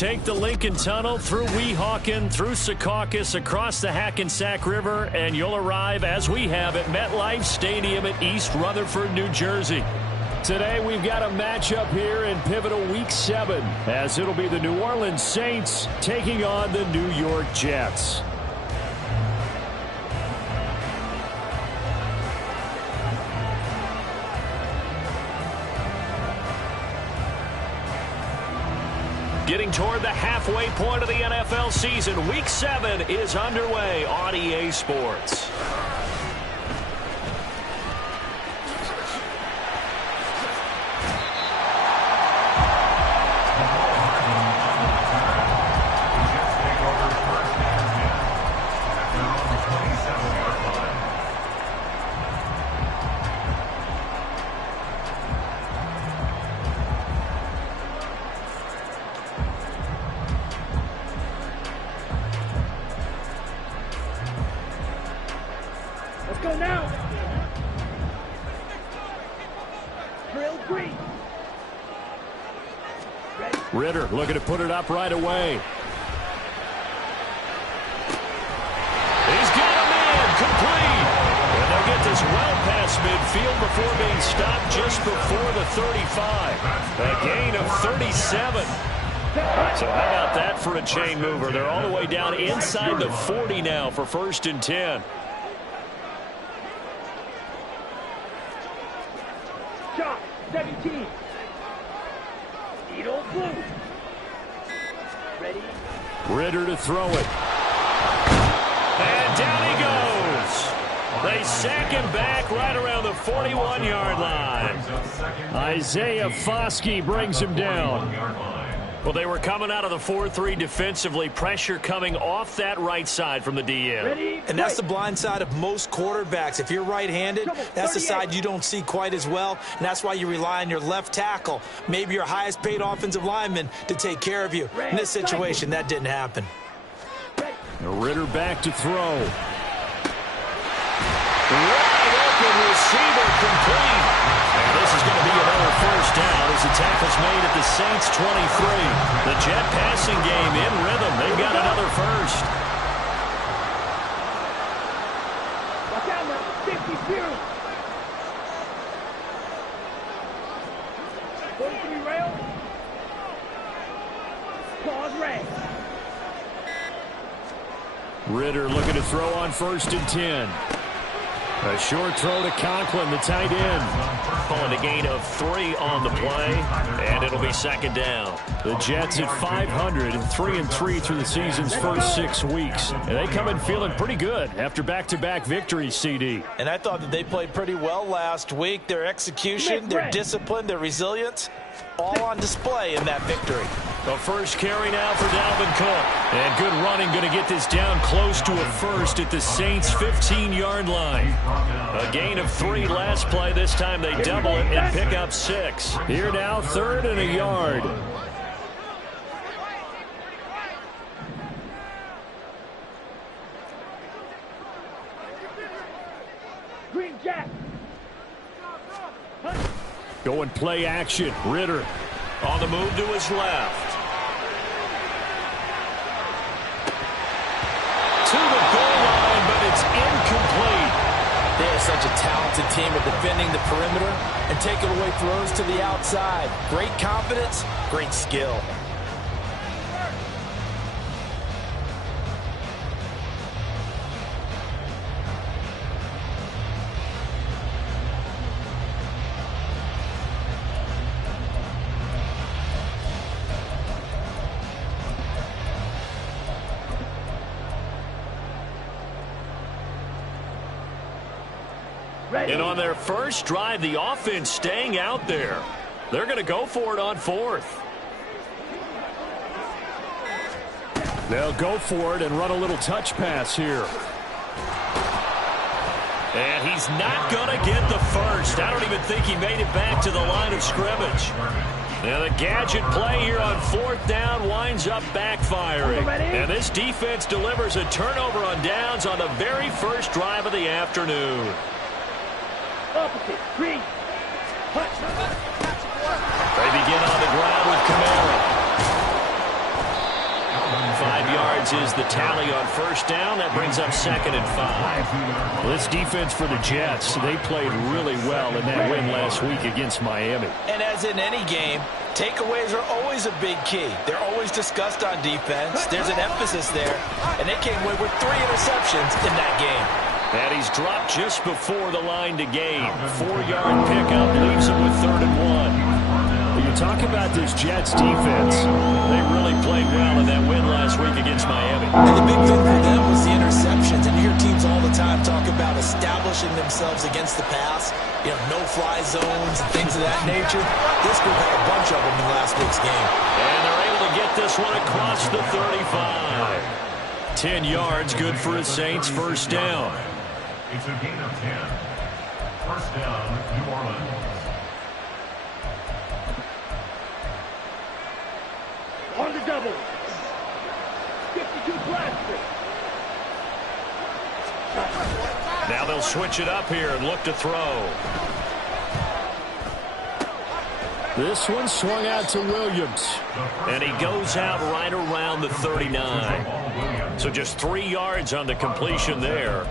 take the Lincoln Tunnel through Weehawken, through Secaucus, across the Hackensack River, and you'll arrive, as we have, at MetLife Stadium at East Rutherford, New Jersey. Today we've got a matchup here in pivotal Week 7, as it'll be the New Orleans Saints taking on the New York Jets. Getting toward the halfway point of the NFL season, Week 7 is underway on EA Sports. Ritter looking to put it up right away. He's got a man complete. And they'll get this well past midfield before being stopped just before the 35. A gain of 37. So how about that for a chain mover? They're all the way down inside the 40 now for 1st and 10. Shot 17. Edo blue. Ready? Ritter to throw it. And down he goes. They sack him back right around the 41-yard line. Isaiah Foskey brings him down. Well, they were coming out of the 4-3 defensively. Pressure coming off that right side from the DM. And that's the blind side of most quarterbacks. If you're right-handed, that's the side you don't see quite as well. And that's why you rely on your left tackle, maybe your highest-paid offensive lineman, to take care of you. In this situation, that didn't happen. Ritter back to throw. Wide open receiver complete. And this is going to be another 1st down as the tackle's made at the Saints 23. The Jet passing game in rhythm. They've got another 1st. Watch out now. 50-0. 43 rail. Pause red. Ritter looking to throw on 1st and 10. A short throw to Conklin, the tight end. Calling a gain of 3 on the play, and it'll be 2nd down. The Jets at 500 and 3-3 through the season's first 6 weeks. And they come in feeling pretty good after back-to-back victories, CD. And I thought that they played pretty well last week. Their execution, their discipline, their resilience, all on display in that victory. The first carry now for Dalvin Cook. And good running, going to get this down close to a 1st at the Saints' 15-yard line. A gain of 3 last play. This time they double it and pick up 6. Here now, 3rd and a yard. Green Jack. Go and play action. Ritter on the move to his left. To the goal line, but it's incomplete. They are such a talented team at defending the perimeter and taking away throws to the outside. Great confidence, great skill. And on their first drive, the offense staying out there. They're going to go for it on 4th. They'll go for it and run a little touch pass here. And he's not going to get the 1st. I don't even think he made it back to the line of scrimmage. Now the gadget play here on 4th down winds up backfiring. And this defense delivers a turnover on downs on the very first drive of the afternoon. Opposite. Green. They begin on the ground with Kamara. yards is the tally on first down. That brings up 2nd and 5. Well, this defense for the Jets, they played really well in that win last week against Miami. And as in any game, takeaways are always a big key. They're always discussed on defense. There's an emphasis there, and they came away with 3 interceptions in that game. And he's dropped just before the line to gain. 4-yard pickup leaves him with 3rd and 1. You talk about this Jets defense. They really played well in that win last week against Miami. And the big thing for them was the interceptions. And you hear teams all the time talk about establishing themselves against the pass. You know, no-fly zones and things of that nature. This group had a bunch of them in last week's game. And they're able to get this one across the 35. 10 yards, good for the Saints. First down. It's a gain of 10. First down, New Orleans. On the double. 52 plastic. Now they'll switch it up here and look to throw. This one swung out to Williams. And he goes out right around the 39. So just 3 yards on the completion there.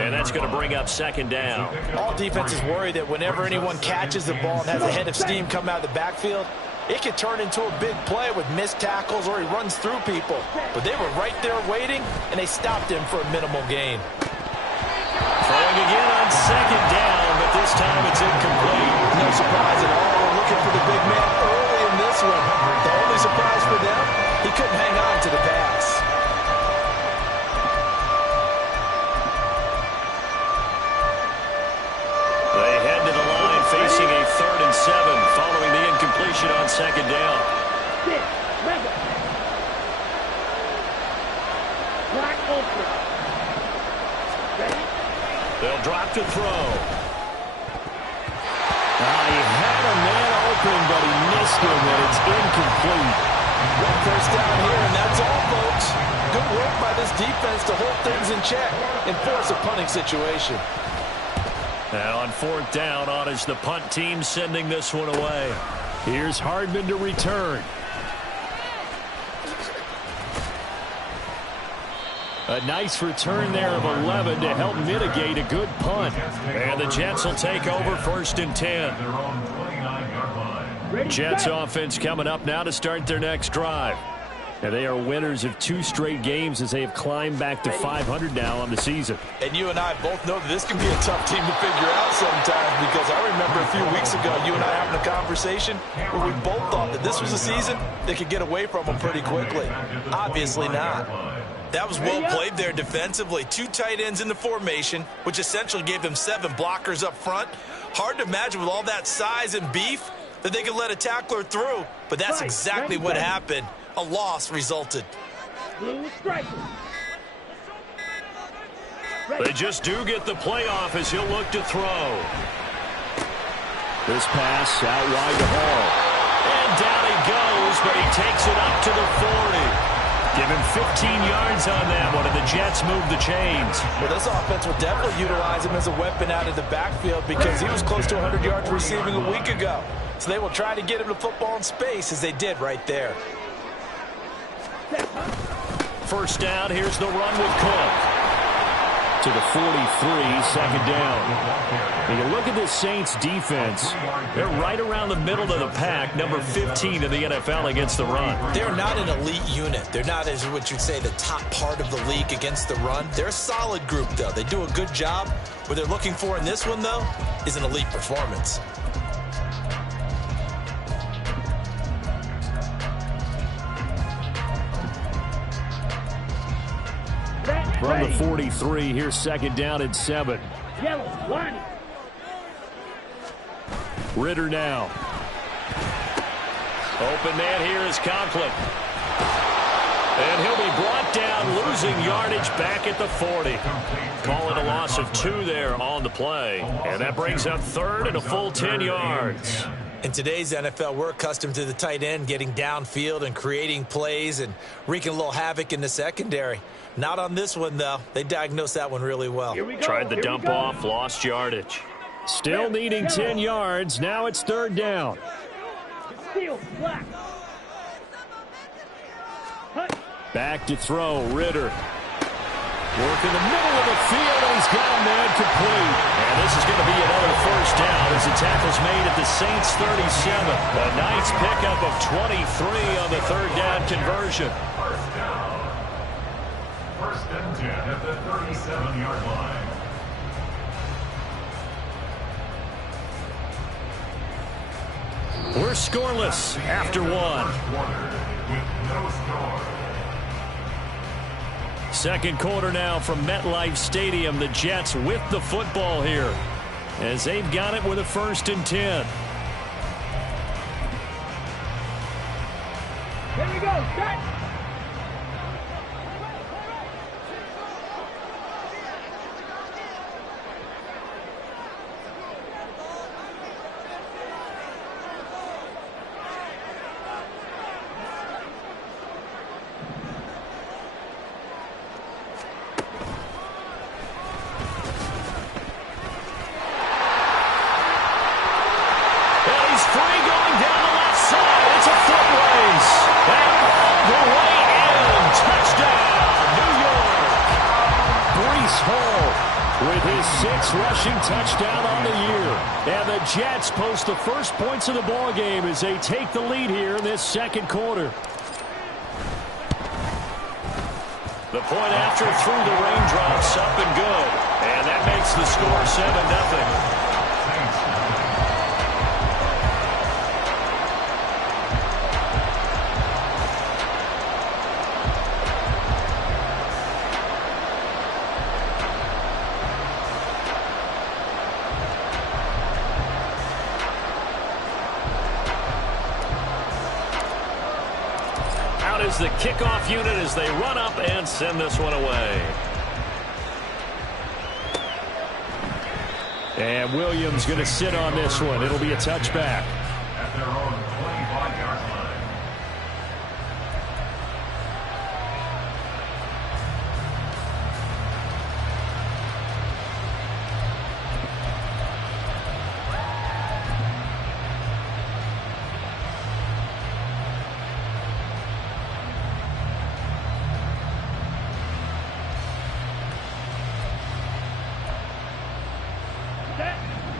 And that's going to bring up 2nd down. All defenses worry that whenever anyone catches the ball and has a head of steam come out of the backfield, it could turn into a big play with missed tackles or he runs through people. But they were right there waiting, and they stopped him for a minimal gain. Throwing again on 2nd down, but this time it's incomplete. No surprise at all. We're looking for the big man early in this one. The only surprise for them, he couldn't hang on to the pass. They head to the line facing a 3rd and 7 following the incompletion on 2nd down. Black Ultra. Ready? They'll drop to throw. He had a man open, but he missed him, and it's incomplete. One first down here, and that's all, folks. Good work by this defense to hold things in check and force a punting situation. Now on 4th down, on is the punt team sending this one away. Here's Hardman to return. A nice return there of 11 to help mitigate a good punt. And the Jets will take over 1st and 10. They're on 29-yard line. Jets offense coming up now to start their next drive. And they are winners of 2 straight games as they have climbed back to 500 now on the season. And you and I both know that this can be a tough team to figure out sometimes, because I remember a few weeks ago you and I having a conversation where we both thought that this was a season that could get away from them pretty quickly. Obviously not. That was well played there defensively. 2 tight ends in the formation, which essentially gave them 7 blockers up front. Hard to imagine with all that size and beef that they could let a tackler through, but that's exactly what happened. A loss resulted. Blue striker. They just do get the playoff as he'll look to throw. This pass out wide to Hall. And down he goes, but he takes it up to the 40. Give him 15 yards on that one, and the Jets move the chains. Well, this offense will definitely utilize him as a weapon out of the backfield because he was close to 100 yards receiving a week ago. So they will try to get him the football in space, as they did right there. First down, here's the run with Cook. To the 43, 2nd down. When you look at this Saints defense, They're right around the middle of the pack, number 15 in the NFL against the run. They're not an elite unit. They're not, as what you'd say, the top part of the league against the run. They're a solid group, though. They do a good job. What they're looking for in this one, though, is an elite performance. from the 43, here's 2nd down and 7. Yellow, line. Ritter now. Open man here is Conklin. And he'll be brought down, losing yardage back at the 40. Call it a loss of 2 there on the play. And that brings up 3rd and a full 10 yards. In today's NFL, we're accustomed to the tight end getting downfield and creating plays and wreaking a little havoc in the secondary. Not on this one, though. They diagnosed that one really well. Here we go. Tried the Here we dump go. off, lost yardage. Still needing 10 yards. Now it's 3rd down. Steal, black. Hut. Back to throw, Ritter. Work in the middle of the field, and he's got a man complete. And this is going to be another first down as the tackle's made at the Saints 37. A nice pickup of 23 on the third down conversion. First down. First and 10 at the 37-yard line. We're scoreless after one. With no score. Second quarter now from MetLife Stadium. The Jets with the football here as they've got it with a 1st and 10. Here we go. Set. Rushing touchdown on the year. And the Jets post the first points of the ball game as they take the lead here in this second quarter. The point after through the raindrops, up and good. And that makes the score 7-0. Is the kickoff unit as they run up and send this one away. And Williams going to sit on this one. It'll be a touchback. At their own 25-yard line.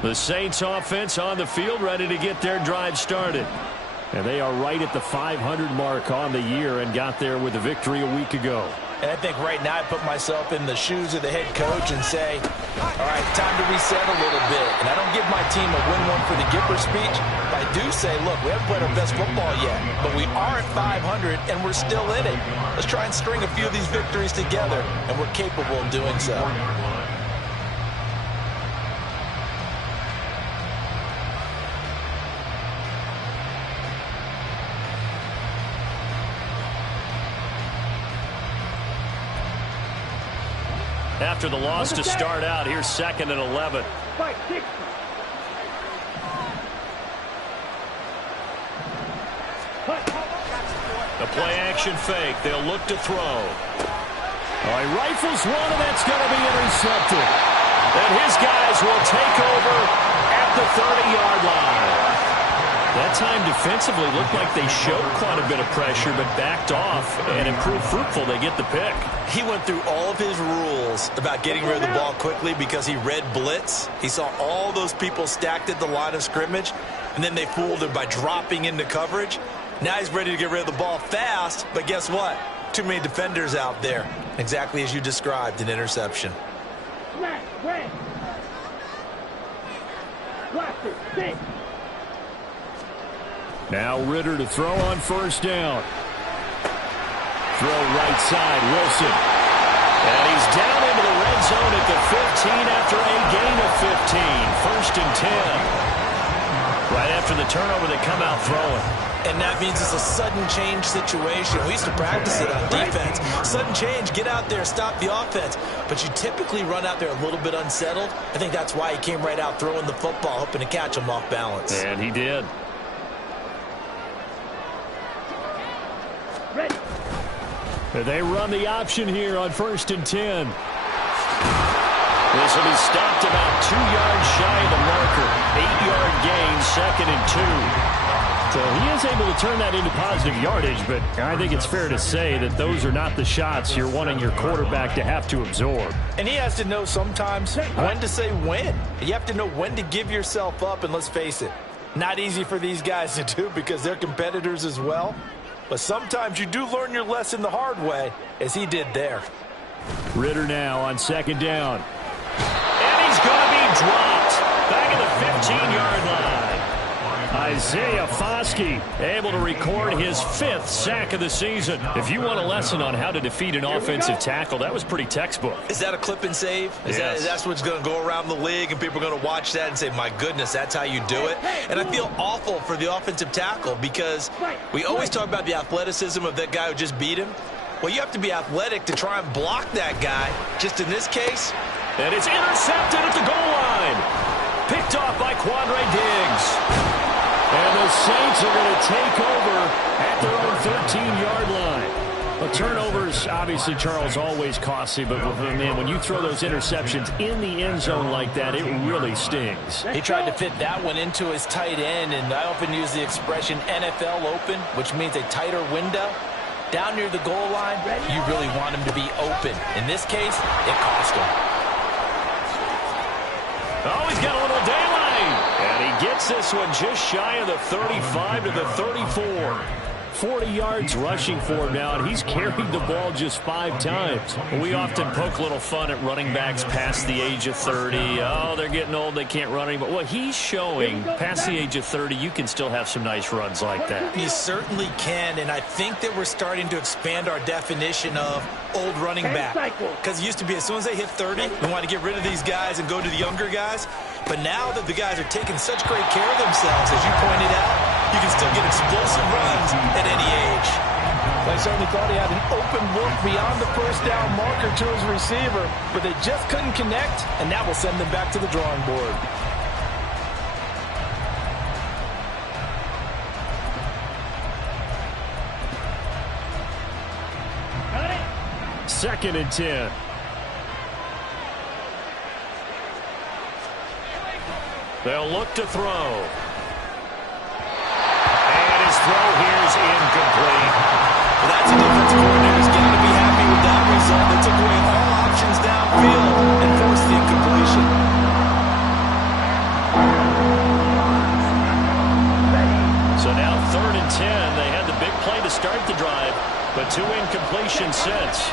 The Saints offense on the field, ready to get their drive started. And they are right at the 500 mark on the year and got there with a victory a week ago. And I think right now I put myself in the shoes of the head coach and say, all right, time to reset a little bit. And I don't give my team a win one for the Gipper speech. But I do say, look, we haven't played our best football yet, but we are at 500 and we're still in it. Let's try and string a few of these victories together, and we're capable of doing so. After the loss to start out, here's 2nd and 11. Fight, 60. The play action fake. They'll look to throw. Oh, he rifles one, and that's going to be intercepted. And his guys will take over at the 30-yard line. That time defensively looked like they showed quite a bit of pressure but backed off and improved fruitful. They get the pick. He went through all of his rules about getting rid of the ball quickly because he read blitz. He saw all those people stacked at the line of scrimmage, and then they fooled him by dropping into coverage. Now he's ready to get rid of the ball fast, but guess what? Too many defenders out there. Exactly as you described, an interception. Flat, red. Blaster, 6. Now Ritter to throw on 1st down. Throw right side, Wilson. And he's down into the red zone at the 15 after a gain of 15. 1st and 10. Right after the turnover, they come out throwing. And that means it's a sudden change situation. We used to practice it on defense. Sudden change, get out there, stop the offense. But you typically run out there a little bit unsettled. I think that's why he came right out throwing the football, hoping to catch him off balance. And he did. Ready. They run the option here on 1st and 10. This will be stopped about 2 yards shy of the marker. 8-yard gain, 2nd and 2. So he is able to turn that into positive yardage, but I think it's fair to say that those are not the shots you're wanting your quarterback to have to absorb. And he has to know sometimes when to say when. You have to know when to give yourself up, and let's face it, not easy for these guys to do because they're competitors as well. But sometimes you do learn your lesson the hard way, as he did there. Ridder now on second down. And he's going to be dropped back at the 15-yard line. Isaiah Foskey able to record his 5th sack of the season. If you want a lesson on how to defeat an offensive tackle, that was pretty textbook. Is that a clip and save? That's what's going to go around the league, and people are going to watch that and say, my goodness, that's how you do it? And I feel awful for the offensive tackle because we always talk about the athleticism of that guy who just beat him. Well, you have to be athletic to try and block that guy. Just in this case. And it's intercepted at the goal line. Picked off by Quandre Diggs. And the Saints are going to take over at their own 13-yard line. Well, turnovers, obviously, Charles, always costly, but, man, when you throw those interceptions in the end zone like that, it really stings. He tried to fit that one into his tight end, and I often use the expression NFL open, which means a tighter window. Down near the goal line, you really want him to be open. In this case, it cost him. Oh, he's got a little daylight. And he gets this one just shy of the 35 to the 34. 40 yards rushing for him now, and he's carried the ball just 5 times. We often poke a little fun at running backs past the age of 30. Oh, they're getting old, they can't run anymore. Well, he's showing past the age of 30, you can still have some nice runs like that. You certainly can, and I think that we're starting to expand our definition of old running back. Because it used to be as soon as they hit 30, we want to get rid of these guys and go to the younger guys. But now that the guys are taking such great care of themselves, as you pointed out, you can still get explosive runs at any age. They certainly thought he had an open look beyond the first down marker to his receiver, but they just couldn't connect, and that will send them back to the drawing board. Second and 10. They'll look to throw. And his throw here is incomplete. Well, that's a defensive coordinator's got to be happy with that result. They took away all options downfield and forced the incompletion. So now 3rd and 10. They had the big play to start the drive, but 2 incompletions since.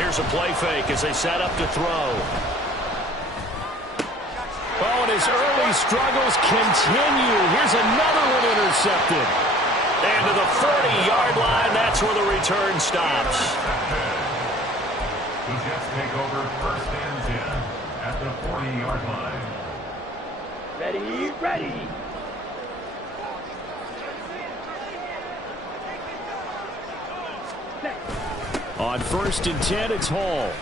Here's a play fake as they set up to throw. Oh, and his early struggles continue. Here's another one intercepted. And to the 40-yard line, that's where the return stops. The Jets take over 1st and 10 at the 40-yard line. Ready, ready. On 1st and 10, it's Hall.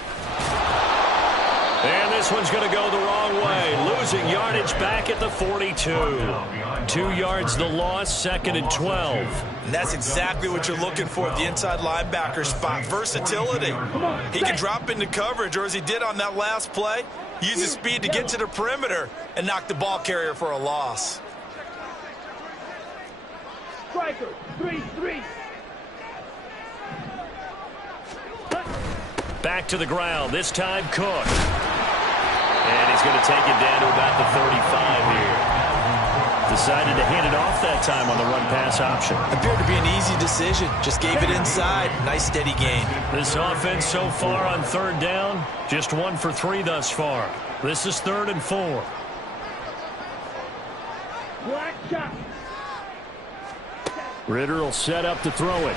And this one's going to go the wrong way. Losing yardage back at the 42. 2 yards the loss, 2nd and 12. And that's exactly what you're looking for at the inside linebacker spot. Versatility. He can drop into coverage, or as he did on that last play, use his speed to get to the perimeter and knock the ball carrier for a loss. Striker, 3-3. Back to the ground, this time Cook. And he's going to take it down to about the 35 here. Decided to hand it off that time on the run-pass option. Appeared to be an easy decision. Just gave it inside. Nice steady gain. This offense so far on 3rd down, just 1 for 3 thus far. This is 3rd and 4. Black shot. Ridder will set up to throw it.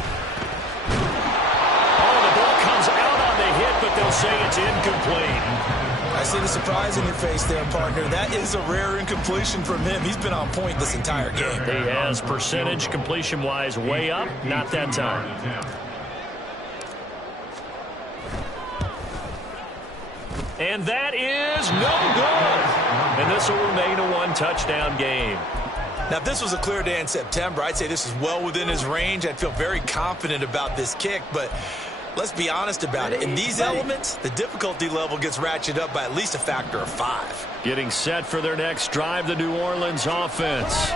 Oh, the ball comes out on the hit, but they'll say it's incomplete. I see the surprise in your face there, partner. That is a rare incompletion from him. He's been on point this entire game. He has percentage completion-wise way up. Not that time. And that is no good. And this will remain a 1-touchdown game. Now, if this was a clear day in September, I'd say this is well within his range. I'd feel very confident about this kick, but let's be honest about it. In these elements, the difficulty level gets ratcheted up by at least a factor of 5. Getting set for their next drive, the New Orleans offense.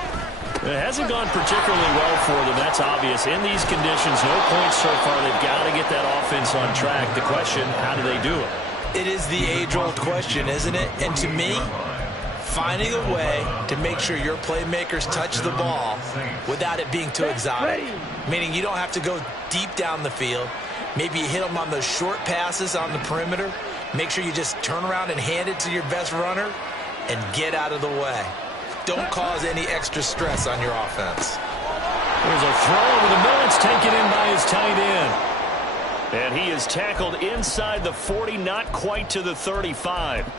It hasn't gone particularly well for them. That's obvious. In these conditions, no points so far. They've got to get that offense on track. The question, how do they do it? It is the age-old question, isn't it? And to me, finding a way to make sure your playmakers touch the ball without it being too exotic. Meaning you don't have to go deep down the field. Maybe you hit them on those short passes on the perimeter. Make sure you just turn around and hand it to your best runner and get out of the way. Don't cause any extra stress on your offense. There's a throw over the middle. It's taken in by his tight end. And he is tackled inside the 40, not quite to the 35.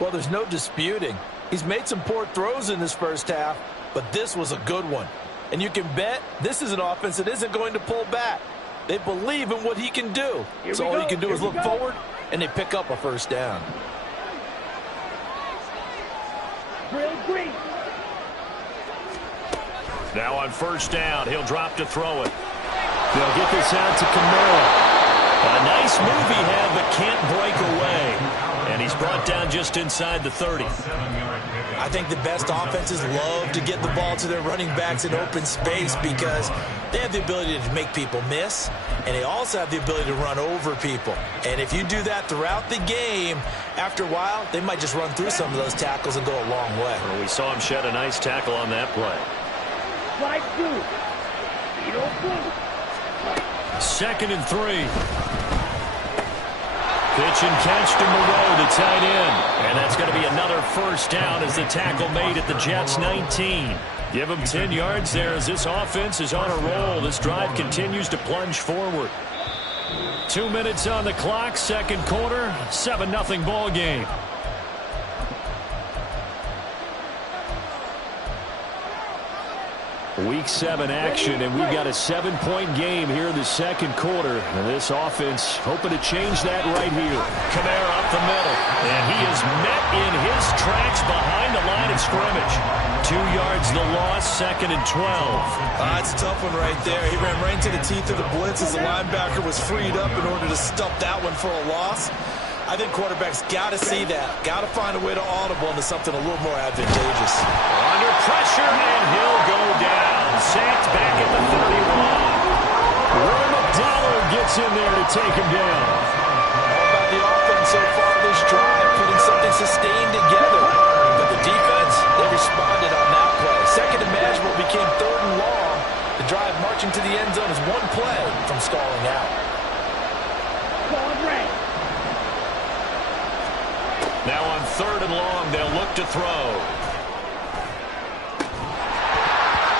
Well, there's no disputing. He's made some poor throws in this first half, but this was a good one. And you can bet this is an offense that isn't going to pull back. They believe in what he can do. So all he can do is look forward, and they pick up a first down. Now on first down, he'll drop to throw it. They'll get this out to Kamara. A nice move he had, but can't break away. And he's brought down just inside the 30. I think the best offenses love to get the ball to their running backs in open space because they have the ability to make people miss, and they also have the ability to run over people. And if you do that throughout the game, after a while, they might just run through some of those tackles and go a long way. Well, we saw him shed a nice tackle on that play. 2nd and 3. Pitch and catch to Moreau, the tight end. And that's going to be another first down as the tackle made at the Jets' 19. Give them 10 yards there as this offense is on a roll. This drive continues to plunge forward. 2 minutes on the clock, second quarter, 7-0 ball game. Week 7 action, and we've got a 7-point game here in the second quarter. And this offense hoping to change that right here. Kamara up the middle, and he is met in his tracks behind the line of scrimmage. 2 yards the loss, 2nd and 12. That's a tough one right there. He ran right into the teeth of the blitz as the linebacker was freed up in order to stuff that one for a loss. I think quarterbacks got to see that. Got to find a way to audible into something a little more advantageous. Under pressure, and he'll go down. Sacked back at the 31. Roy McDonald gets in there to take him down. How about the offense so far this drive, putting something sustained together? But the defense, they responded on that play. Second and manageable became 3rd and long. The drive marching to the end zone is one play from stalling out. Now on 3rd and long, they'll look to throw.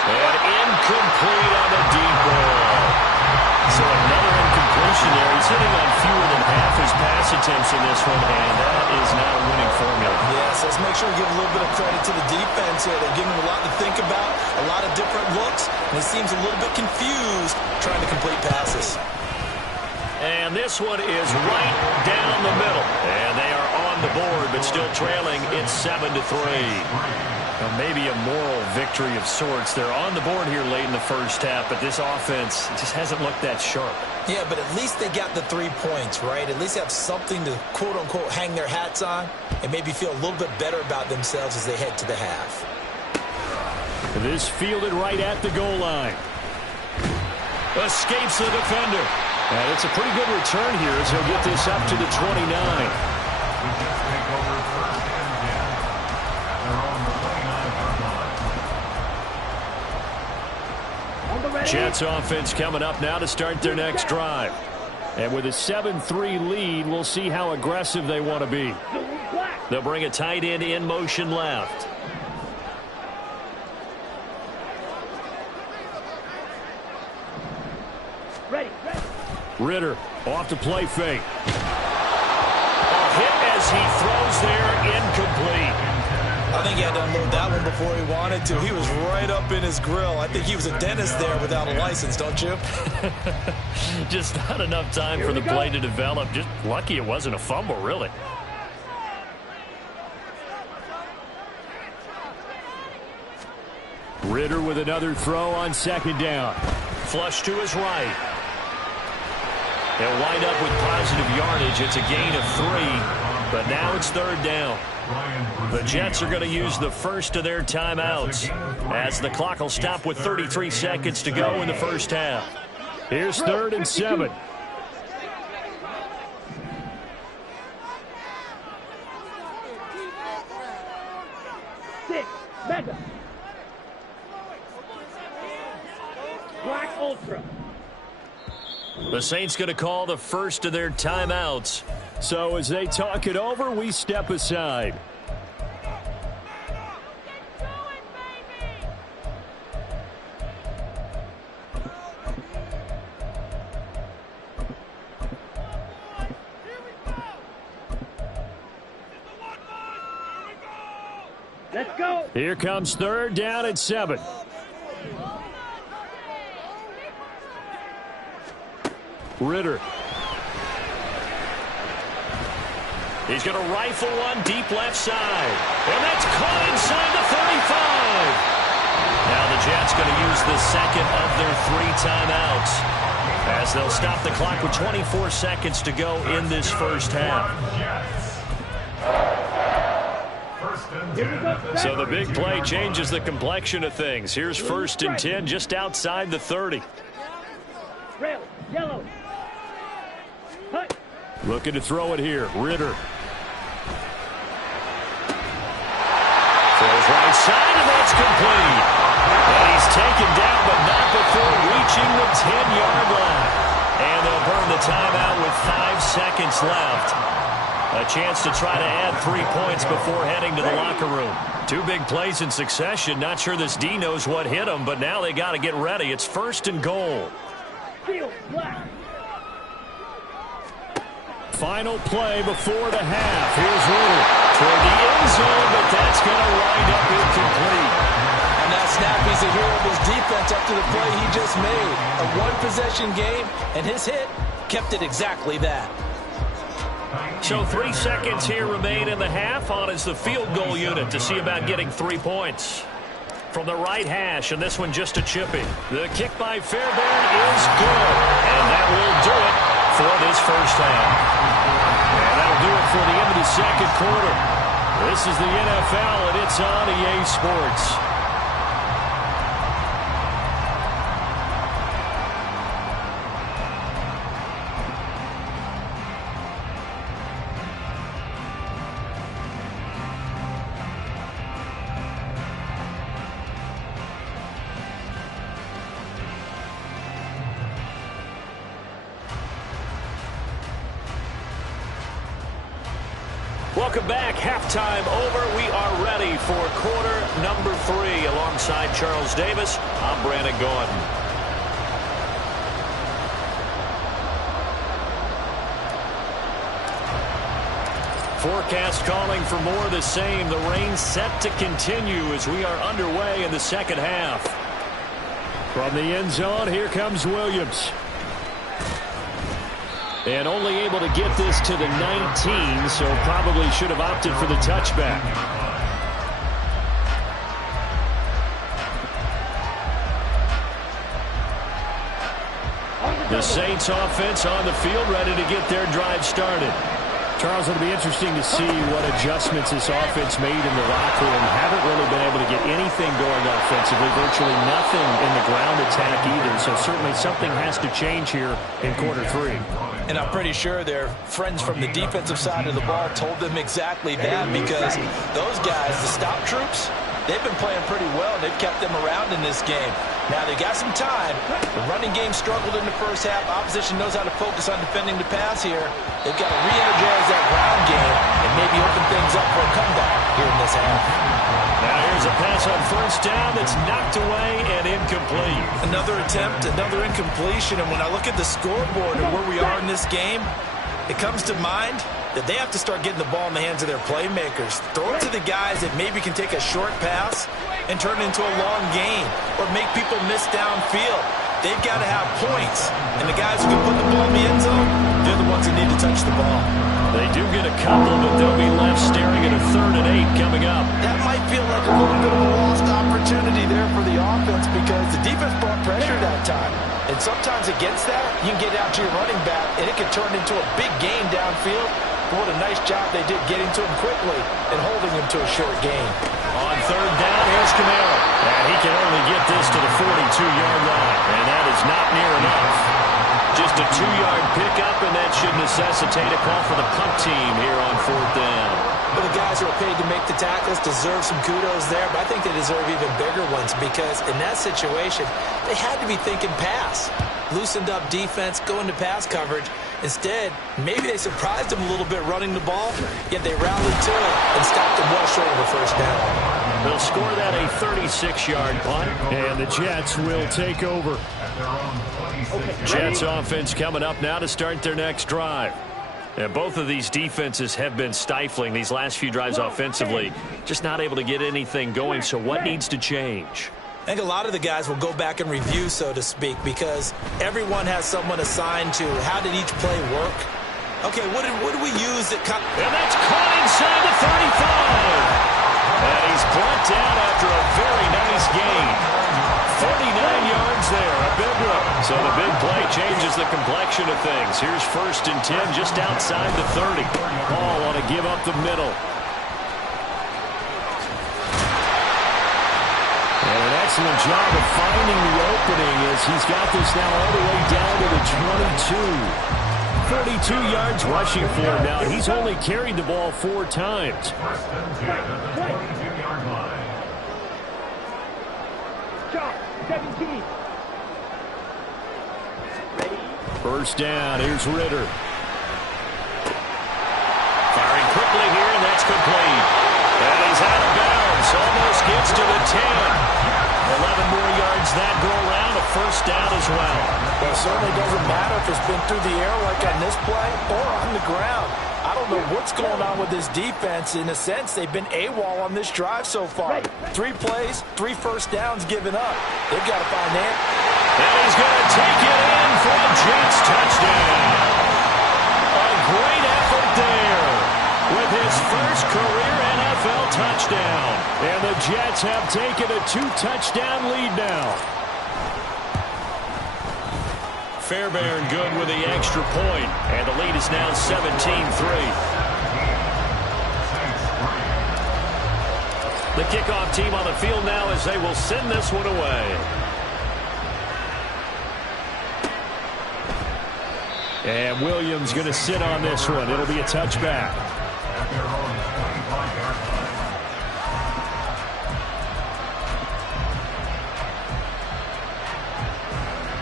And incomplete on the deep ball. So another incompletion there. He's hitting on fewer than half his pass attempts in this one, and that is not a winning formula. Yes, let's make sure we give a little bit of credit to the defense here. They're giving him a lot to think about, a lot of different looks, and he seems a little bit confused trying to complete passes. And this one is right down the middle. And they are on the board, but still trailing. It's 7-3. Well, maybe a moral victory of sorts. They're on the board here late in the first half, but this offense just hasn't looked that sharp. Yeah, but at least they got the 3 points, right? At least have something to, quote-unquote, hang their hats on and maybe feel a little bit better about themselves as they head to the half. This fielded right at the goal line. Escapes the defender. And it's a pretty good return here as he'll get this up to the 29. Jets offense coming up now to start their next drive. And with a 7-3 lead, we'll see how aggressive they want to be. They'll bring a tight end in motion left. Ritter off to play fake. A hit as he throws there, incomplete. I think he had to unload that one before he wanted to. He was right up in his grill. I think he was a dentist there without a license, don't you? Just not enough time for the play to develop. Just lucky it wasn't a fumble, really. Ritter with another throw on 2nd down. Flush to his right. They'll wind up with positive yardage. It's a gain of 3. But now it's third down. The Jets are going to use the first of their timeouts as the clock will stop with 33 seconds to go in the first half. Here's 3rd and 7. Black Ultra. The Saints going to call the first of their timeouts. So as they talk it over, we step aside. Let's go. Here comes 3rd down at 7. Ritter. He's going to rifle one deep left side. And that's caught inside the 35. Now the Jets going to use the second of their 3 timeouts as they'll stop the clock with 24 seconds to go in this first half. So the big play changes the complexion of things. Here's 1st and 10 just outside the 30. Red, yellow. Hut. Looking to throw it here. Ritter. Throws right side, and that's complete. And he's taken down, but not before reaching the 10-yard line. And they'll burn the timeout with 5 seconds left. A chance to try to add 3 points before heading to the locker room. 2 big plays in succession. Not sure this D knows what hit him, but now they got to get ready. It's 1st and goal. Field black. Final play before the half. Here's Ritter toward the end zone, but that's going to wind up incomplete. On that snap, he's a hero of his defense up to the play he just made. A one-possession game, and his hit kept it exactly that. So 3 seconds here remain in the half. On is the field goal unit to see about getting 3 points. From the right hash, and this one just a chipping. The kick by Fairbairn is good, and that will do it for this first half. And that'll do it for the end of the second quarter. This is the NFL, and it's on EA Sports. Welcome back. Halftime over. We are ready for quarter number 3. Alongside Charles Davis, I'm Brandon Gaudin. Forecast calling for more of the same. The rain set to continue as we are underway in the second half. From the end zone, here comes Williams. And only able to get this to the 19, so probably should have opted for the touchback. The Saints offense on the field, ready to get their drive started. Charles, it'll be interesting to see what adjustments this offense made in the locker room. Haven't really been able to get anything going offensively, virtually nothing in the ground attack either. So certainly something has to change here in quarter 3. And I'm pretty sure their friends from the defensive side of the ball told them exactly that, because those guys, the stop troops, they've been playing pretty well. They've kept them around in this game. Now they got some time. The running game struggled in the first half. Opposition knows how to focus on defending the pass here. They've got to re-energize that ground game and maybe open things up for a comeback here in this half. Now here's a pass on first down that's knocked away and incomplete. Another attempt, another incompletion. And when I look at the scoreboard and where we are in this game, it comes to mind that they have to start getting the ball in the hands of their playmakers. Throw it to the guys that maybe can take a short pass and turn it into a long gain or make people miss downfield. They've got to have points. And the guys who can put the ball in the end zone, they're the ones that need to touch the ball. They do get a couple, but they'll be left staring at a 3rd and 8 coming up. That might feel like a little bit of a lost opportunity there for the offense, because the defense brought pressure that time. And sometimes against that, you can get out to your running back, and it can turn into a big gain downfield. What a nice job they did getting to him quickly and holding him to a short gain. On third down, here's Kamara. And he can only get this to the 42-yard line, and that is not near enough. Just a 2-yard pickup, and that should necessitate a call for the punt team here on fourth down. Well, the guys who are paid to make the tackles deserve some kudos there, but I think they deserve even bigger ones because in that situation, they had to be thinking pass. Loosened up defense, going to pass coverage. Instead, maybe they surprised him a little bit running the ball, yet they rallied to it and stopped him well short of a first down. They'll score that a 36-yard punt, and the Jets will take over. Jets offense coming up now to start their next drive. And both of these defenses have been stifling these last few drives offensively. Just not able to get anything going, so what needs to change? I think a lot of the guys will go back and review, so to speak, because everyone has someone assigned to how did each play work. Okay, what did we use that... And that's caught inside the 35. And he's brought down after a very nice gain. 49 yards there, a big one. So the big play changes the complexion of things. Here's 1st and 10 just outside the 30. Ball on to give up the middle. And an excellent job of finding the opening as he's got this now all the way down to the 22. 42 yards rushing for him now. He's only carried the ball 4 times. 1st and 10 at the 22-yard line. Shot, 17. Ready? First down, here's Ritter. Firing quickly here, and that's complete. And he's out of bounds. Almost gets to the 10. 11 more yards that go around. A first down as well. Well, it certainly doesn't matter if it's been through the air like on this play or on the ground. I don't know what's going on with this defense. In a sense, they've been AWOL on this drive so far. 3 plays, 3 first downs given up. They've got to find that. And he's going to take it in for a Jets touchdown. A great effort there with his first career NFL touchdown. And the Jets have taken a 2-touchdown lead now. Fairbairn good with the extra point, and the lead is now 17-3. The kickoff team on the field now as they will send this one away. And Williams going to sit on this one. It'll be a touchback.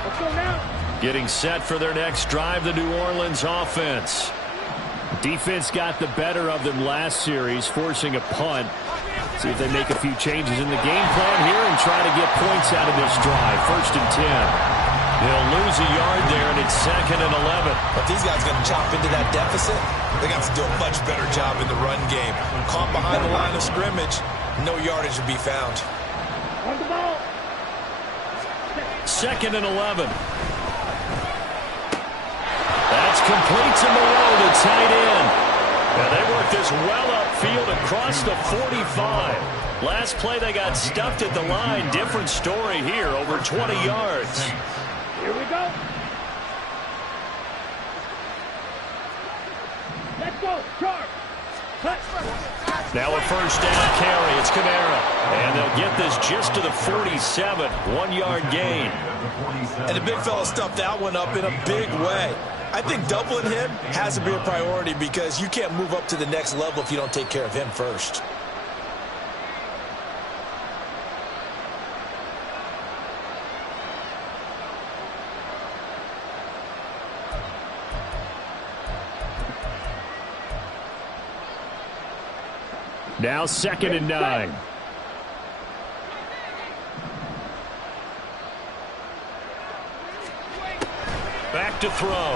Let's go now. Getting set for their next drive, the New Orleans offense. Defense got the better of them last series, forcing a punt. See if they make a few changes in the game plan here and try to get points out of this drive. 1st and 10. They'll lose a yard there, and it's 2nd and 11. But these guys going to chop into that deficit, they got to do a much better job in the run game. Caught behind the line of scrimmage, no yardage to be found. On the ball. 2nd and 11. That's complete to Moreau, the tight end. And they work this well upfield across the 45. Last play they got stuffed at the line. Different story here, over 20 yards. Here we go. Let's go. Charge. Cut. Now a first down carry. It's Kamara. And they'll get this just to the 47. 1-yard gain. And the big fella stuffed that one up in a big way. I think doubling him has to be a priority because you can't move up to the next level if you don't take care of him first. Now 2nd and 9. Back to throw.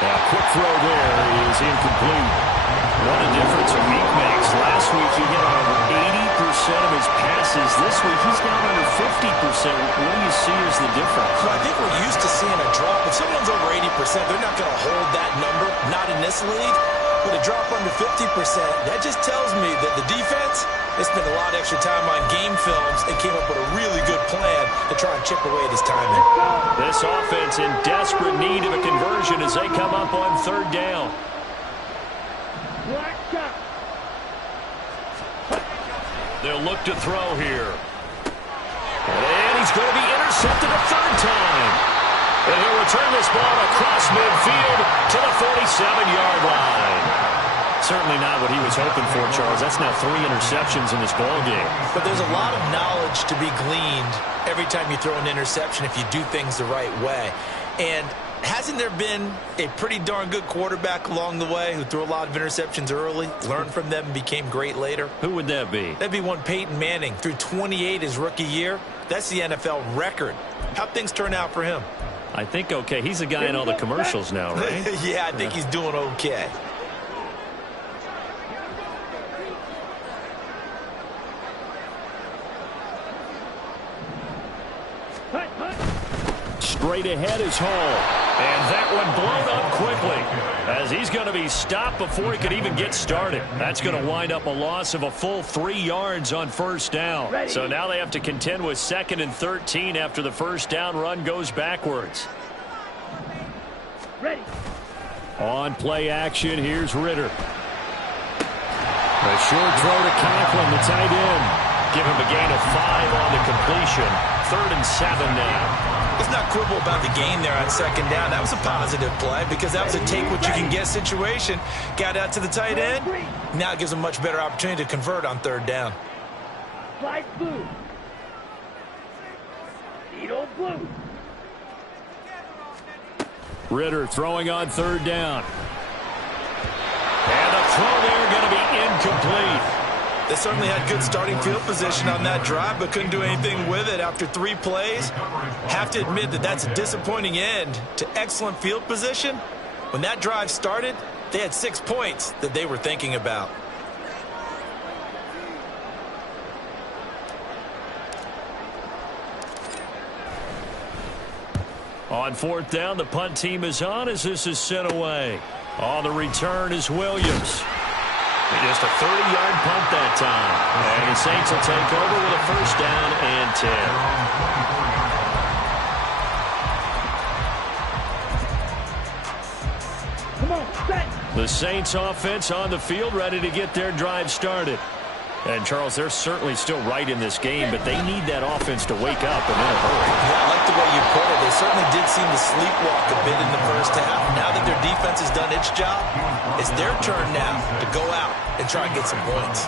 Now, quick throw there is incomplete. What a difference a week makes. Last week he hit over 80% of his passes. This week he's down under 50%. What do you see as the difference? Well, I think we're used to seeing a drop. If someone's over 80%, they're not going to hold that number, not in this league. With a drop under 50%, that just tells me that the defense, they spent a lot of extra time on game films and came up with a really good plan to try and chip away at his timing. This offense in desperate need of a conversion as they come up on third down. Black shot. They'll look to throw here. And he's going to be intercepted a third time. And he'll return this ball across midfield to the 47-yard line. Certainly not what he was hoping for, Charles. That's now 3 interceptions in this ball game. But there's a lot of knowledge to be gleaned every time you throw an interception if you do things the right way. And hasn't there been a pretty darn good quarterback along the way who threw a lot of interceptions early, learned from them, and became great later? Who would that be? That'd be one Peyton Manning. Threw 28 his rookie year. That's the NFL record. How'd things turn out for him? I think okay. He's the guy in all the commercials now, right? Yeah, I think he's doing okay. Straight ahead is Hall. And that one blown up quickly as he's going to be stopped before he could even get started. That's going to wind up a loss of a full 3 yards on first down. Ready. So now they have to contend with 2nd and 13 after the first down run goes backwards. Ready. On play action, here's Ritter. A short throw to Conklin, the tight end. Give him a gain of 5 on the completion. 3rd and 7 now. Let's not quibble about the gain there on second down. That was a positive play because that was a take-what-you-can-get situation. Got out to the tight end. Now it gives him a much better opportunity to convert on third down. Flight blue. Edo blue. Ritter throwing on third down. And the throw there going to be incomplete. They certainly had good starting field position on that drive, but couldn't do anything with it after 3 plays. Have to admit that that's a disappointing end to excellent field position. When that drive started, they had 6 points that they were thinking about. On 4th down, the punt team is on as this is sent away. On the return is Williams. Just a 30-yard punt that time. And the Saints will take over with a first down and 10. Come on, set. The Saints offense on the field ready to get their drive started. And, Charles, they're certainly still right in this game, but they need that offense to wake up and in a hurry. Yeah, I like the way you put it. They certainly did seem to sleepwalk a bit in the first half. Now that their defense has done its job, it's their turn now to go out and try and get some points.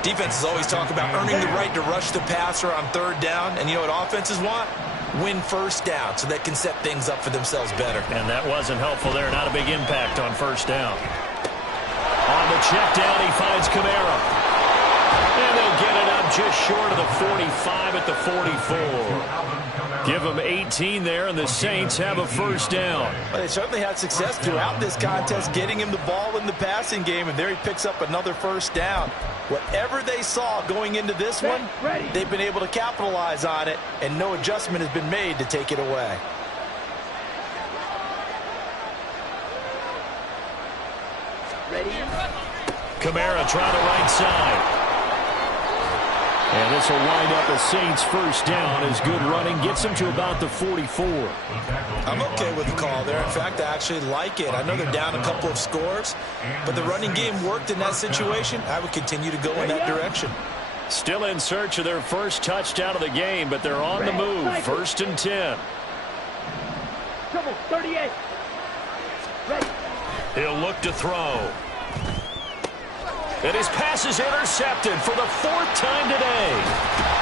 Defenses always talk about earning the right to rush the passer on third down, and you know what offenses want? Win first down so they can set things up for themselves better. And that wasn't helpful there. Not a big impact on first down. On the check down, he finds Kamara. And they'll get it up just short of the 45 at the 44. Give them 18 there, and the Saints have a first down. Well, they certainly had success throughout this contest getting him the ball in the passing game, and there he picks up another first down. Whatever they saw going into this one, they've been able to capitalize on it, and no adjustment has been made to take it away. Ready. Kamara trying the right side. And this will wind up a Saints first down as good running gets them to about the 44. I'm okay with the call there. In fact, I actually like it. I know they're down a couple of scores, but the running game worked in that situation. I would continue to go in that direction. Still in search of their first touchdown of the game, but they're on the move. 1st and 10. Trouble, 38. Ready. He'll look to throw. And his pass is intercepted for the 4th time today.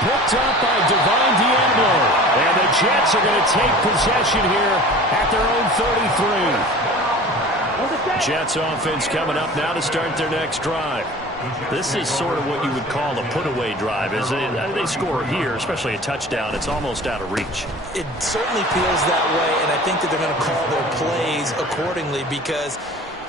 Picked up by Divine Diablo. And the Jets are going to take possession here at their own 33. Jets offense coming up now to start their next drive. This is sort of what you would call a put-away drive. As they score here, especially a touchdown, it's almost out of reach. It certainly feels that way, and I think that they're going to call their plays accordingly because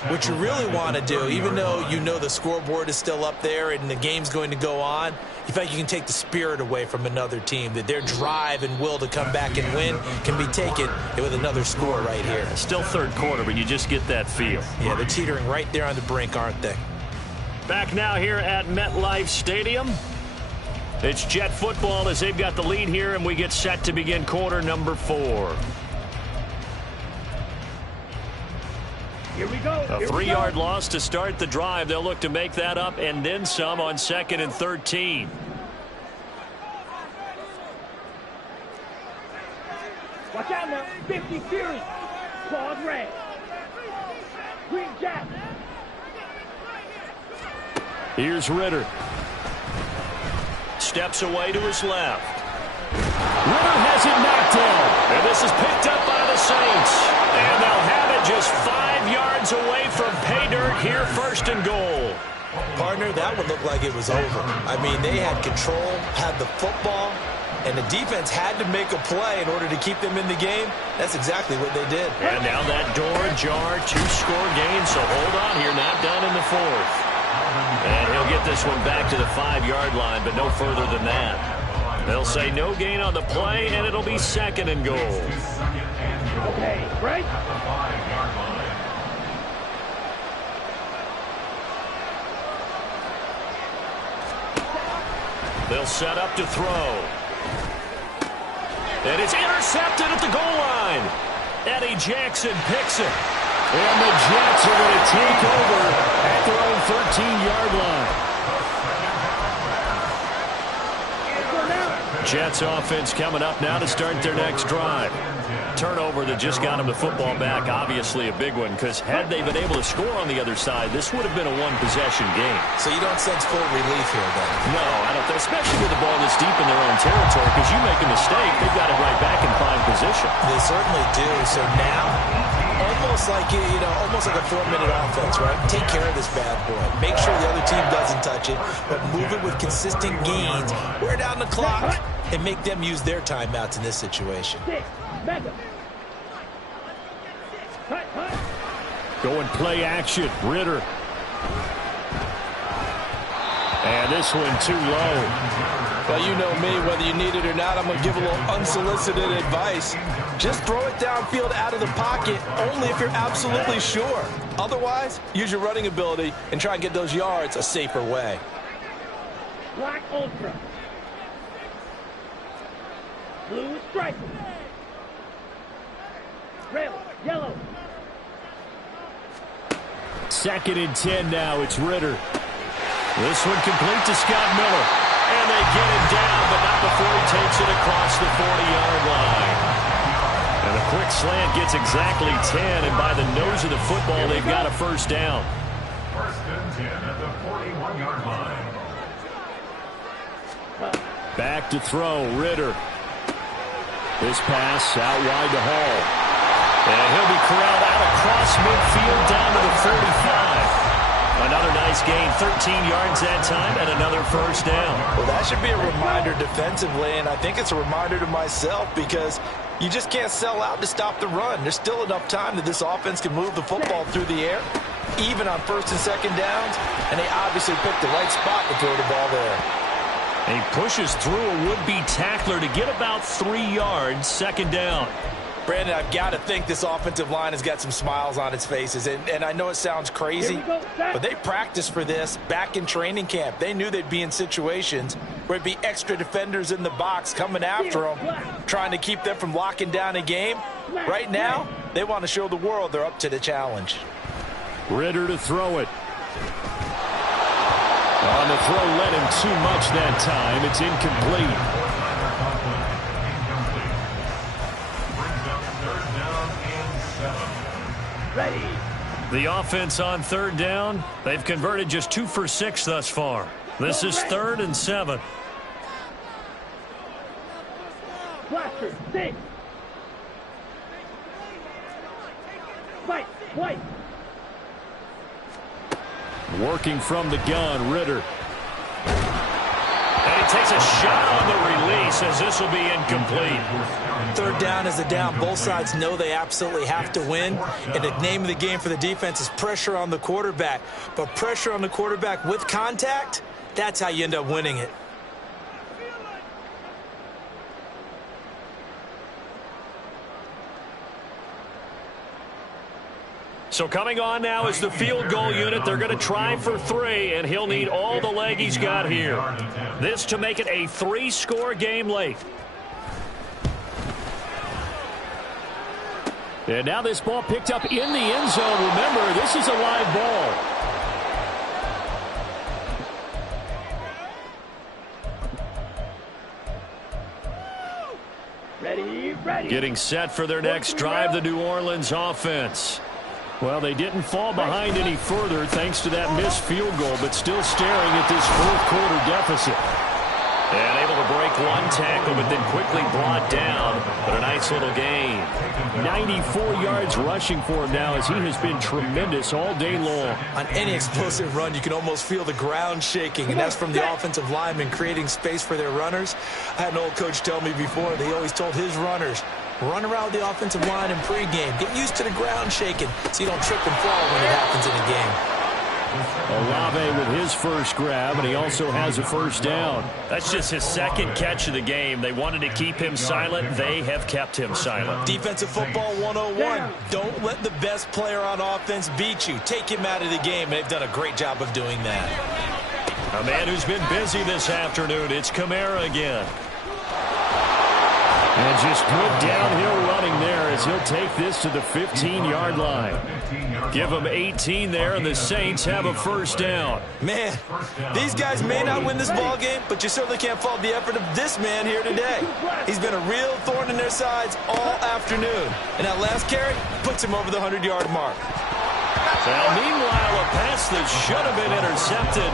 what you really want to do, even though you know the scoreboard is still up there and the game's going to go on, You feel like you can take the spirit away from another team, that their drive and will to come back and win can be taken with another score right here. Still third quarter, but you just get that feel. Yeah, they're teetering right there on the brink, aren't they? Back now here at MetLife Stadium. It's Jet football as they've got the lead here, and we get set to begin quarter number 4. Here we go. A 3-yard loss to start the drive. They'll look to make that up and then some on 2nd and 13. Watch out now. 50 Fury. Claws red. Green Jack. Here's Ritter. Steps away to his left. Ritter has it knocked down. And this is picked up by the Saints. And they'll have it just 5 yards away from pay dirt here, 1st and goal. Partner, that would look like it was over. I mean, they had control, had the football, and the defense had to make a play in order to keep them in the game. That's exactly what they did. And now that door ajar, 2-score game, so hold on here, not done in the 4th. And he'll get this one back to the 5-yard line, but no further than that. They'll say no gain on the play, and it'll be 2nd and goal. Okay, right? They'll set up to throw. And it's intercepted at the goal line. Eddie Jackson picks it. And the Jets are going to take over at their own 13-yard line. Jets offense coming up now to start their next drive. Turnover that just got them the football back, obviously a big one, because had they been able to score on the other side, this would have been a one-possession game. So you don't sense full relief here, then? No, I don't think, especially with the ball this deep in their own territory, because you make a mistake, they've got it right back in prime position. They certainly do. So now, almost like almost like a 4-minute offense, right? Take care of this bad boy. Make sure the other team doesn't touch it, but move it with consistent gains. Wear down the clock and make them use their timeouts in this situation. Going play action, Ritter. And this one too low. Well, you know me, whether you need it or not, I'm going to give a little unsolicited advice. Just throw it downfield out of the pocket, only if you're absolutely sure. Otherwise, use your running ability and try and get those yards a safer way. Black Ultra. Blue stripe. Red, yellow. 2nd and 10 now. It's Ritter. This one complete to Scott Miller. And they get him down, but not before he takes it across the 40-yard line. And a quick slant gets exactly 10, and by the nose of the football, they've got a first down. 1st and 10 at the 41-yard line. Back to throw, Ritter. This pass out wide to Hall. And he'll be corralled out across midfield down to the 45. Another nice gain, 13 yards that time, and another first down. Well, that should be a reminder defensively, and I think it's a reminder to myself because you just can't sell out to stop the run. There's still enough time that this offense can move the football through the air, even on 1st and 2nd downs, and they obviously picked the right spot to throw the ball there. He pushes through a would-be tackler to get about 3 yards, 2nd down. Brandon, I've got to think this offensive line has got some smiles on its faces, and I know it sounds crazy, but they practiced for this back in training camp. They knew they'd be in situations where it'd be extra defenders in the box coming after them, trying to keep them from locking down a game. Right now, they want to show the world they're up to the challenge. Ritter to throw it. On the throw, led him too much that time. It's incomplete. Ready. The offense on 3rd down, they've converted just 2 for 6 thus far. This is 3rd and 7. Blaster, 6. Fight, white. Working from the gun, Ritter. And he takes a shot on the release as this will be incomplete. 3rd down is a down. Both sides know they absolutely have to win. And the name of the game for the defense is pressure on the quarterback. But pressure on the quarterback with contact, that's how you end up winning it. So coming on now is the field goal unit. They're going to try for 3, and he'll need all the leg he's got here. This to make it a 3-score game late. And now this ball picked up in the end zone. Remember, this is a live ball. Ready. Getting set for their next drive, the New Orleans offense. Well, they didn't fall behind any further thanks to that missed field goal, but still staring at this fourth-quarter deficit. And able to break one tackle, but then quickly brought down. But a nice little gain. 94 yards rushing for him now as he has been tremendous all day long. On any explosive run, you can almost feel the ground shaking, and that's from the offensive linemen creating space for their runners. I had an old coach tell me before, they always told his runners, run around the offensive line in pregame. Get used to the ground shaking so you don't trip and fall when it happens in a game. Olave with his first grab, and he also has a first down. That's just his second catch of the game. They wanted to keep him silent. They have kept him silent. Defensive football 101. Don't let the best player on offense beat you. Take him out of the game. They've done a great job of doing that. A man who's been busy this afternoon. It's Kamara again. And just good downhill running there as he'll take this to the 15-yard line. Give him 18 there, and the Saints have a first down. Man, these guys may not win this ball game, but you certainly can't fault the effort of this man here today. He's been a real thorn in their sides all afternoon. And that last carry puts him over the 100-yard mark. Well, meanwhile, a pass that should have been intercepted,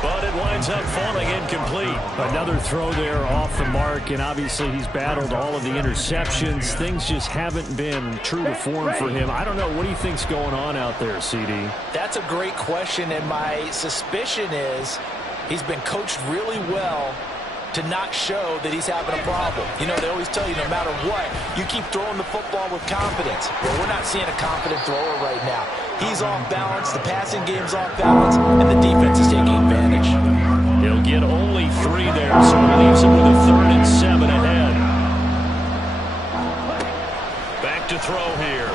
but it winds up falling incomplete. Another throw there off the mark, and obviously he's battled all of the interceptions. Things just haven't been true to form for him. I don't know. What do you think's going on out there, CD? That's a great question, and my suspicion is he's been coached really well to not show that he's having a problem. You know, they always tell you no matter what, you keep throwing the football with confidence. Well, we're not seeing a confident thrower right now. He's off balance, the passing game's off balance, and the defense is taking advantage. He'll get only 3 there, so he leaves him with a 3rd and 7 ahead. Back to throw here.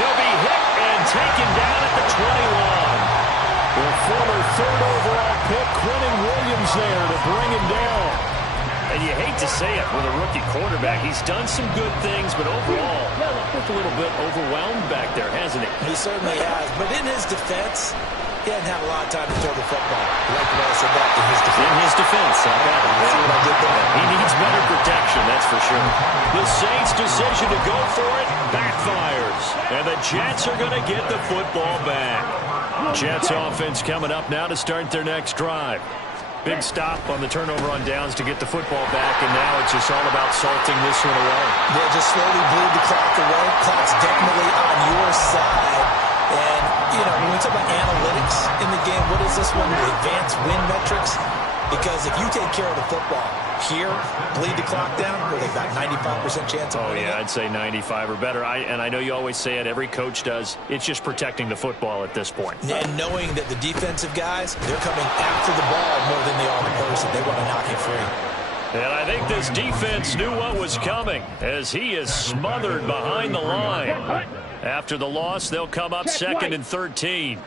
He'll be hit and taken down at the 21. The former 3rd overall pick, Quinnen Williams there to bring him down. And you hate to say it with a rookie quarterback. He's done some good things, but overall, looked a little bit overwhelmed back there, hasn't he? He certainly has. But in his defense, he hadn't had a lot of time to throw the football. You like the way I said that, in his defense. In his defense, I got it. See what I did there? He needs better protection, that's for sure. The Saints' decision to go for it backfires. And the Jets are going to get the football back. Jets offense coming up now to start their next drive. Big stop on the turnover on downs to get the football back, and now it's just all about salting this one away. Yeah, just slowly bleed the clock away. Clock's definitely on your side. And, you know, when we talk about analytics in the game, what is this one? Advanced win metrics? Because if you take care of the football here, bleed the clock down, where they've got 95% chance of winning. Oh, yeah, I'd say 95 or better. And I know you always say it, every coach does. It's just protecting the football at this point. And knowing that the defensive guys, they're coming after the ball more than they are the person. They want to knock it free. And I think this defense knew what was coming as he is smothered behind the line. After the loss, they'll come up 2nd and 13.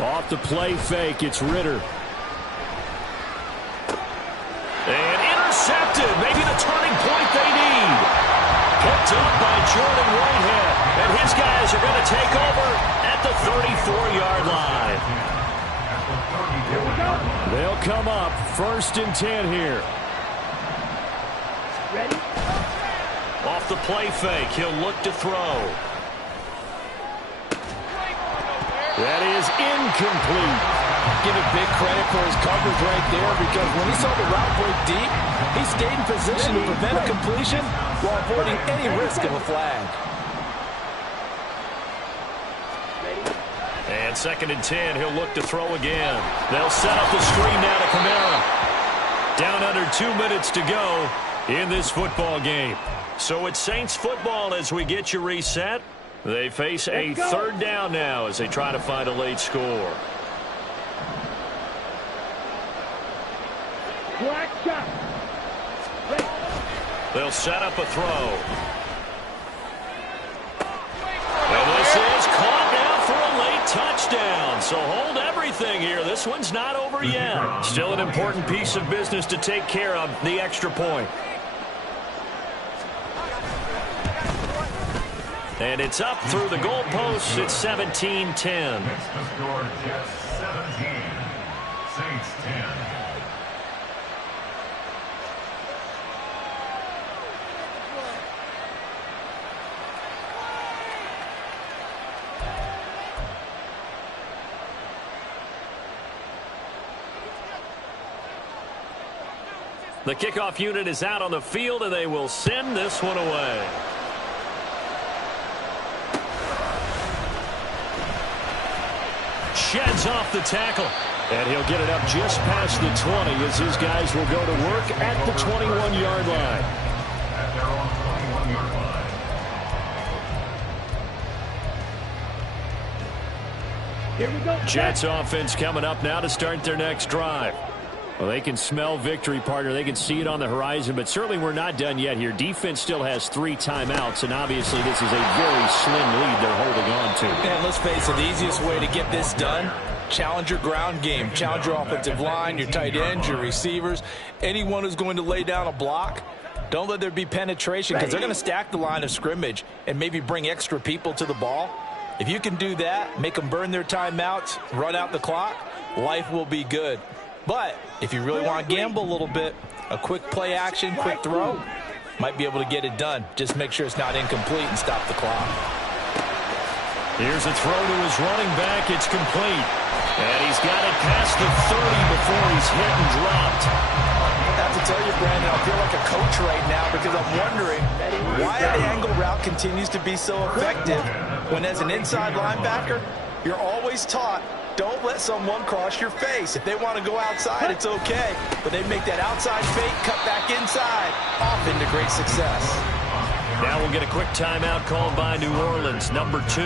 Off the play fake, it's Ritter. And intercepted, maybe the turning point they need. Picked up by Jordan Whitehead. And his guys are going to take over at the 34-yard line. They'll come up 1st and 10 here. Ready? Off the play fake, he'll look to throw. That is incomplete. Give it big credit for his coverage right there, because when he saw the route break deep, he stayed in position to prevent a completion while avoiding any risk of a flag. And 2nd and 10, he'll look to throw again. They'll set up the screen now to Kamara. Down under 2 minutes to go in this football game. So it's Saints football as we get you reset. They face a 3rd down now as they try to find a late score. Black shot. Ready. They'll set up a throw. And this is caught now for a late touchdown. So hold everything here. This one's not over yet. Still an important piece of business to take care of, the extra point. And it's up through the goalposts. It's 17-10. Next to score, Jets 17. Saints 10. The kickoff unit is out on the field, and they will send this one away. Sheds off the tackle. And he'll get it up just past the 20 as his guys will go to work at the 21-yard line. At their own 21-yard line. Here we go. Jets offense coming up now to start their next drive. Well, they can smell victory, partner. They can see it on the horizon, but certainly we're not done yet here. Defense still has 3 timeouts, and obviously this is a very slim lead they're holding on to. And let's face it, the easiest way to get this done, challenge your ground game. Challenge your offensive line, your tight ends, your receivers, anyone who's going to lay down a block. Don't let there be penetration because they're going to stack the line of scrimmage and maybe bring extra people to the ball. If you can do that, make them burn their timeouts, run out the clock, life will be good. But if you really want to gamble a little bit, a quick play action, quick throw, might be able to get it done. Just make sure it's not incomplete and stop the clock. Here's a throw to his running back. It's complete. And he's got it past the 30 before he's hit and dropped. I have to tell you, Brandon, I feel like a coach right now because I'm wondering why the angle route continues to be so effective when as an inside linebacker, you're always taught don't let someone cross your face. If they want to go outside, it's okay. But they make that outside fake, cut back inside, off into great success. Now we'll get a quick timeout called by New Orleans, number 2.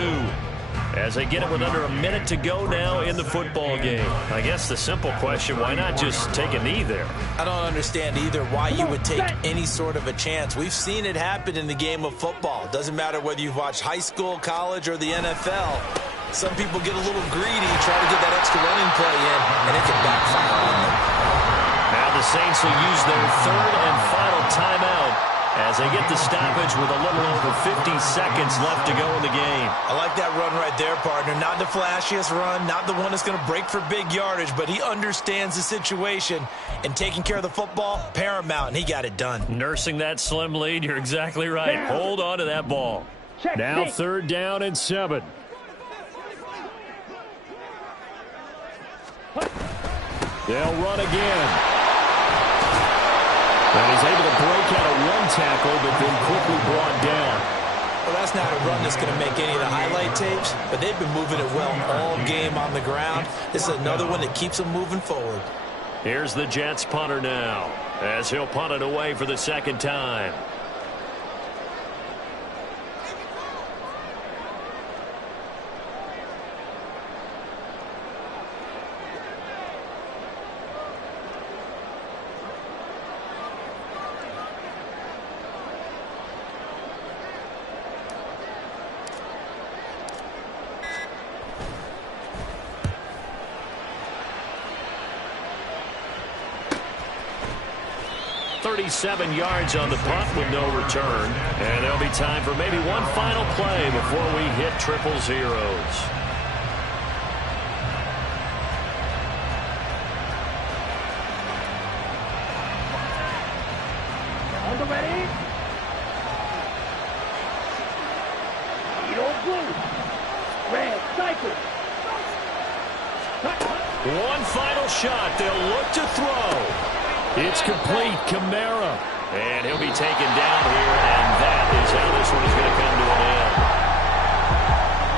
As they get it with under a minute to go now in the football game. I guess the simple question, why not just take a knee there? I don't understand either why you would take any sort of a chance. We've seen it happen in the game of football. It doesn't matter whether you've watched high school, college, or the NFL. Some people get a little greedy, try to get that extra running play in, and it can backfire on them. Now the Saints will use their 3rd and final timeout as they get the stoppage with a little over 50 seconds left to go in the game. I like that run right there, partner. Not the flashiest run, not the one that's going to break for big yardage, but he understands the situation, and taking care of the football, paramount, and he got it done. Nursing that slim lead, you're exactly right. Hold on to that ball. Now 3rd down and 7. They'll run again. And he's able to break out of one tackle, but then quickly brought down. Well, that's not a run that's going to make any of the highlight tapes, but they've been moving it well all game on the ground. This is another one that keeps them moving forward. Here's the Jets punter now, as he'll punt it away for the 2nd time. .37 yards on the punt with no return. And there'll be time for maybe one final play before we hit triple zeros. On the ready. Yellow blue. Red cycle. One final shot. They'll look to throw. It's complete. Kamara. And he'll be taken down here, and that is how this one is going to come to an end.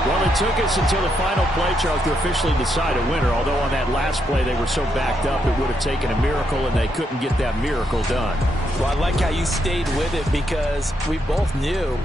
Well, it took us until the final play, Charles, to officially decide a winner, although on that last play they were so backed up it would have taken a miracle, and they couldn't get that miracle done. Well, I like how you stayed with it because we both knew